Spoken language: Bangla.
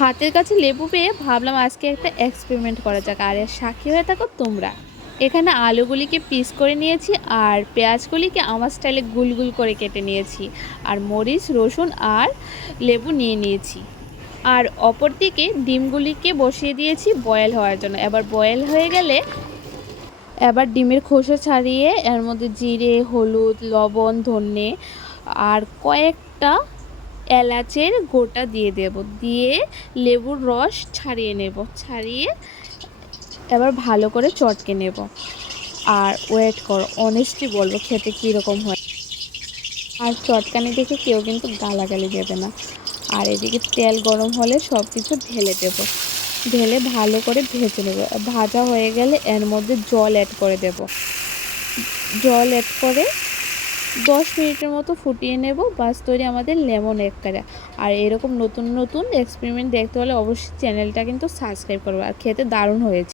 হাতের কাছে লেবু পেয়ে ভাবলাম আজকে একটা এক্সপেরিমেন্ট করা যাক, আর এর সাক্ষী হয়ে থাকো তোমরা। এখানে আলুগুলিকে পিস করে নিয়েছি আর পেঁয়াজগুলিকে আমার স্টাইলে গুল গুল করে কেটে নিয়েছি, আর মরিচ, রসুন আর লেবু নিয়ে নিয়েছি। আর অপর দিকে ডিমগুলিকে বসিয়ে দিয়েছি বয়েল হওয়ার জন্য। এবার বয়েল হয়ে গেলে এবার ডিমের খোসা ছাড়িয়ে এর মধ্যে জিরে, হলুদ, লবণ, ধনে আর কয়েকটা এলাচের গোটা দিয়ে দেব, দিয়ে লেবুর রস ছাড়িয়ে নেব, ছাড়িয়ে এবার ভালো করে চটকে নেব। আর ওয়েট করো, অনেস্টলি বলবো খেতে কীরকম হয়। আর চটকানি দেখে কেউ কিন্তু গালাগালি দেবে না। আর এদিকে তেল গরম হলে সব কিছু ঢেলে দেব, ঢেলে ভালো করে ভেজে নেব। ভাজা হয়ে গেলে এর মধ্যে জল অ্যাড করে দেব, জল অ্যাড করে 10 মিনিটের মতো ফুটিয়ে নেব। বাস তৈরি আমাদের লেমন এগ কারি। আর এরকম নতুন নতুন এক্সপেরিমেন্ট দেখতে হলে অবশ্যই চ্যানেলটা কিন্তু সাবস্ক্রাইব করবে। আর খেতে দারুণ হয়েছে।